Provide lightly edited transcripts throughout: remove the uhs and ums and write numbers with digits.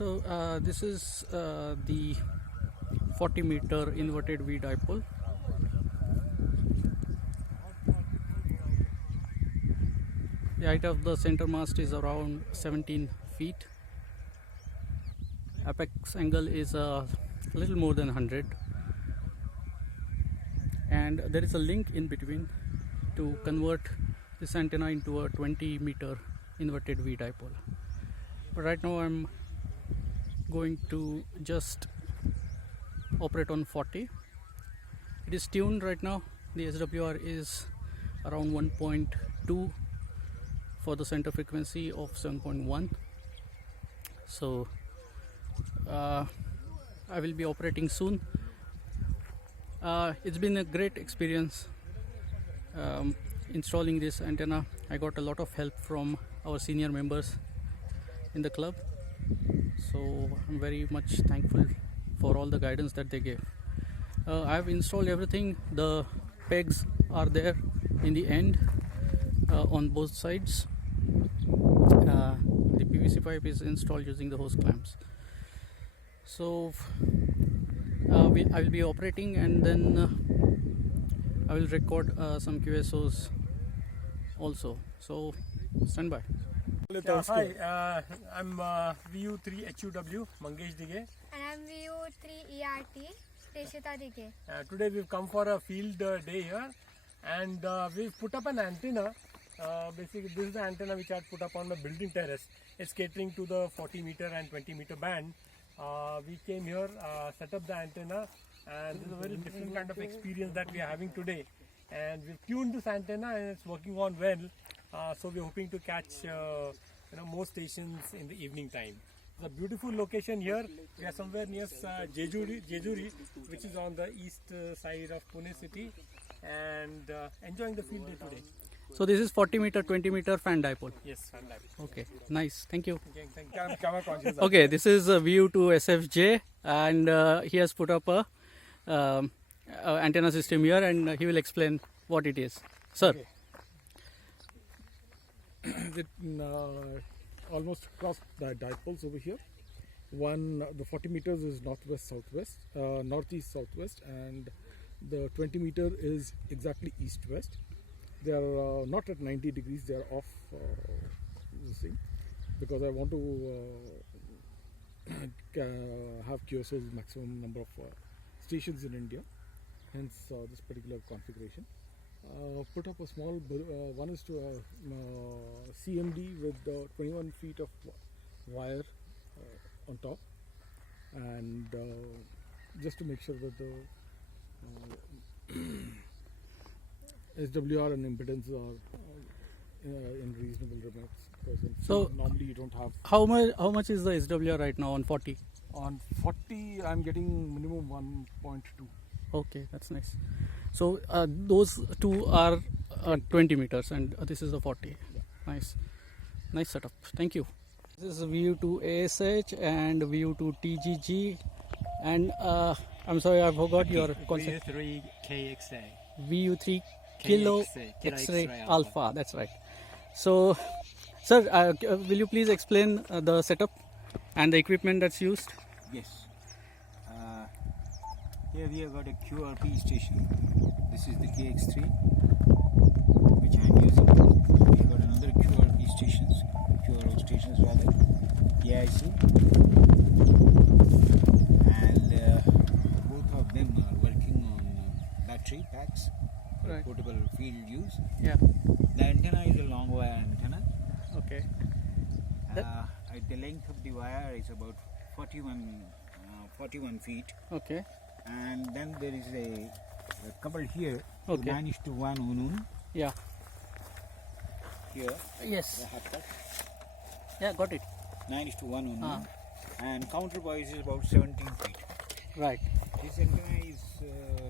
So this is the 40-meter inverted V dipole. The height of the center mast is around 17 feet. Apex angle is a little more than 100. And there is a link in between to convert this antenna into a 20-meter inverted V dipole. But right now I'm going to just operate on 40. It is tuned right now. The SWR is around 1.2 for the center frequency of 7.1. So I will be operating soon. It's been a great experience installing this antenna. I got a lot of help from our senior members in the club, so I'm very much thankful for all the guidance that they gave. I've installed everything. The pegs are there in the end on both sides. The PVC pipe is installed using the hose clamps. So I will be operating, and then I will record some QSOs also. So stand by. Hi, I'm VU3HUW, Mangesh Dige. And I'm VU3ERT, Teshita Dige. Today we've come for a field day here, and we've put up an antenna. Basically, this is the antenna which I had put up on my building terrace. It's catering to the 40-meter and 20-meter band. We came here, set up the antenna, and this is a very different kind of experience that we are having today. And we've tuned this antenna, and it's working on well. So we're hoping to catch more stations in the evening time. It's a beautiful location here. We are somewhere near Jejuri, which is on the east side of Pune city, and enjoying the field day today. So this is 40-meter, 20-meter fan dipole. Yes, fan dipole. Okay, nice. Thank you. Thank you. Okay, this is a VU2SFJ, and he has put up a antenna system here, and he will explain what it is. Sir. Okay. Almost across the dipoles over here. One, the 40 meters is northwest southwest, northeast southwest, and the 20 meter is exactly east west. They are not at 90 degrees. They are off this thing, because I want to have QSO's maximum number of stations in India. Hence this particular configuration. Put up a small, one is to CMD with 21 feet of wire on top, and just to make sure that the SWR and impedance are in reasonable limits, because in So normally you don't have. How much is the SWR right now on 40? On 40 I'm getting minimum 1.2. Okay, that's nice. So those two are 20 meters, and this is the 40. Nice setup. Thank you. This is VU2ASH and VU2TGG, and I'm sorry, I forgot your concept. VU3KXA. VU3 Kilo Kilo X-ray X-ray Alpha. That's right. So, sir, will you please explain the setup and the equipment that's used? Yes. Here we have got a QRP station. This is the KX3, which I am using. We have got another QRO stations rather, KIC, and both of them are working on battery packs for Right. portable field use. Yeah. The antenna is a long wire antenna. Okay. The length of the wire is about 41 feet. Okay. And then there is a couple here, Okay. 9:1 unun Yeah. here, Yes. the half cut, Yeah. Got it. 9:1 unun, and counterpoise is about 17 feet. Right. This antenna is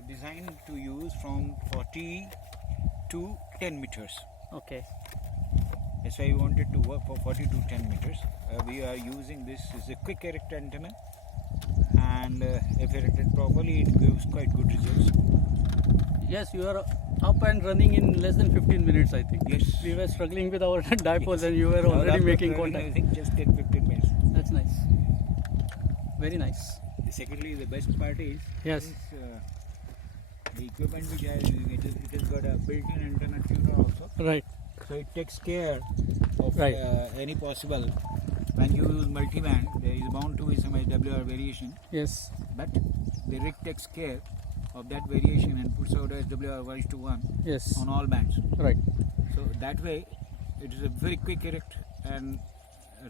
designed to use from 40 to 10 meters. Okay. That's why we wanted to work for 40 to 10 meters. We are using this is a quick erect antenna, and if erected properly, it gives quite good results. Yes, you are up and running in less than 15 minutes, I think. Yes. We were struggling with our dipoles, and you were already making I contact. think just 10-15 minutes. That's nice. Very nice. Secondly, the best part is Yes. the equipment which I am using, it has got a built-in antenna tuner also. Right. So it takes care of Right. any possible. When you use multiband, there is bound to be some SWR variation, Yes. but the rig takes care of that variation and puts out SWR 1:1 Yes. on all bands. Right. So that way, it is a very quick erect and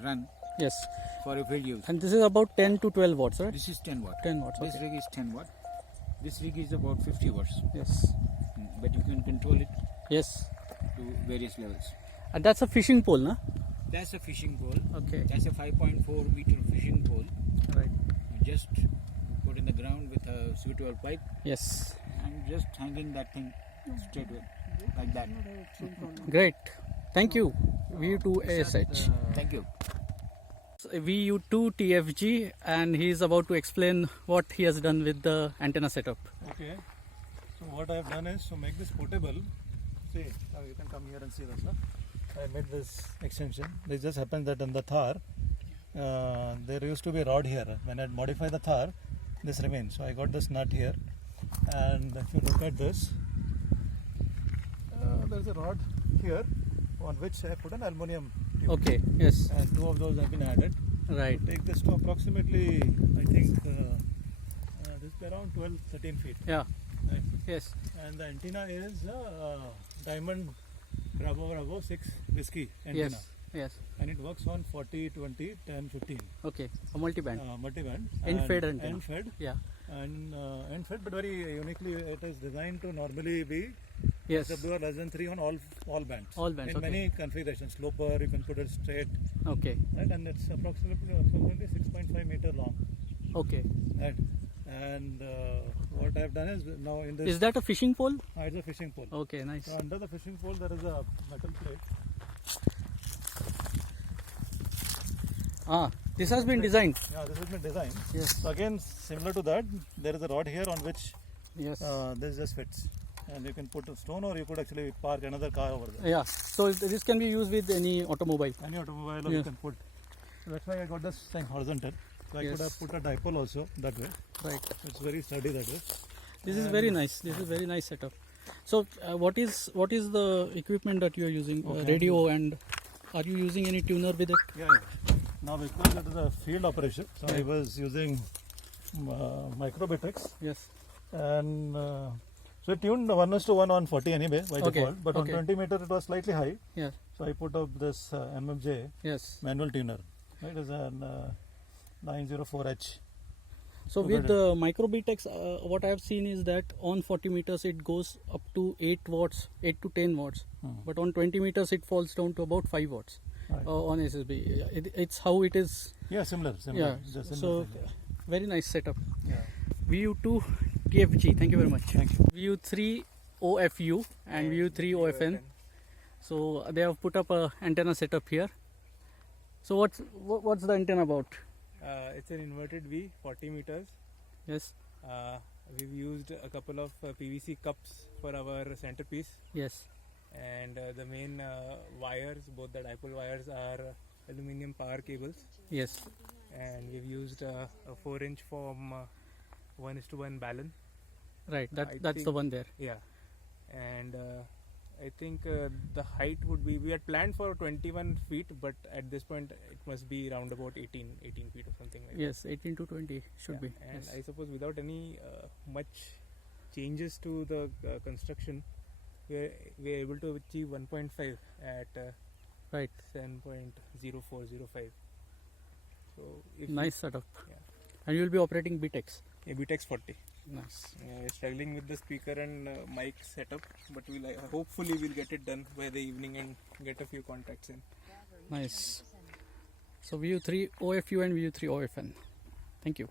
run Yes. for your field use. And this is about 10 to 12 watts, right? This is 10 watt. 10 watts. This Okay. rig is 10 watt. This rig is about 50 watts. Yes. But you can control it Yes. to various levels. And that's a fishing pole, na? That's a fishing pole. Okay. That's a 5.4 meter fishing pole. Right. You just put in the ground with a suitable pipe Yes. and just hanging that thing straight away like that. Great. Thank you. VU2 ASH. Thank you. VU2 TFG, and he is about to explain what he has done with the antenna setup. Okay, so what I have done is to make this portable. See, now you can come here and see this. Huh? I made this extension. It just happens that in the Thar, there used to be a rod here. When I modified the Thar, this remains. So I got this nut here, and if you look at this, there is a rod here on which I put an aluminium tube. Okay. Yes. And two of those have been added. Right. Take this to approximately, I think, this is around 12-13 feet. Yeah. Right? Yes. And the antenna is Diamond Bravo 6 Whiskey antenna. Yes. Yes. And it works on 40, 20, 10, 15 Okay. A multi-band. multiband. End-fed and antenna. End-fed. Yeah. And end-fed, but very uniquely it is designed to normally be Yes. SWR less than 3 on all bands. All bands, In okay. many configurations. Sloper, you can put it straight. Okay. Right? And it's approximately 6.5 meter long. Okay. Right? And what I have done is now in this. Is that a fishing pole? It's a fishing pole. Okay. Nice. So under the fishing pole there is a metal plate. Ah, this has been designed. Yeah, this has been designed. Yes. So again, similar to that, there is a rod here on which Yes. this just fits. And you can put a stone or you could actually park another car over there. Yeah. So this can be used with any automobile. Any automobile or you Yes. can put. So that's why I got this thing horizontal. So I Yes. could have put a dipole also that way. Right. It's very sturdy that way. This is very nice. This is very nice setup. So what is the equipment that you are using? Okay. Radio, and are you using any tuner with it? Yeah. Now because it is a field operation, so I Yeah. was using Microbitex. Yes. And so I tuned 1:1 on 40 anyway by Okay, default, but okay. on 20 meter it was slightly high. Yes. So I put up this MFJ Yes. manual tuner. It is an 904H. So Okay. with the Microbitex, what I have seen is that on 40 meters it goes up to 8 watts, 8 to 10 watts. But on 20 meters it falls down to about 5 watts Right. on SSB. It's how it is. Yeah, similar. Yeah. Just So similar thing, very nice setup. yeah. VU2 TFG. Thank you very much. Thank you. VU3 OFU and VU3 OFN. So they have put up a antenna setup here. So what's the antenna about? It's an inverted V, 40 meters. Yes. We've used a couple of PVC cups for our centerpiece, Yes. and the main wires, both the dipole wires, are aluminium power cables, Yes. and we've used a 4-inch form 1:1 balun. Right. I That's the think- one there. Yeah, and I think the height would be, we had planned for 21 feet, but at this point it must be around about 18 feet or something like that. Yes. 18 to 20 should Yeah, be. and Yes. I suppose without any much changes to the construction, we're able to achieve 1.5 at Right. 7.0405. So if Nice setup. Yeah. And you will be operating BTEX. BTEX 40. Nice. We're struggling with the speaker and mic setup, but hopefully we'll get it done by the evening and get a few contacts in. Nice. So VU3 OFU and VU3 OFN. Thank you.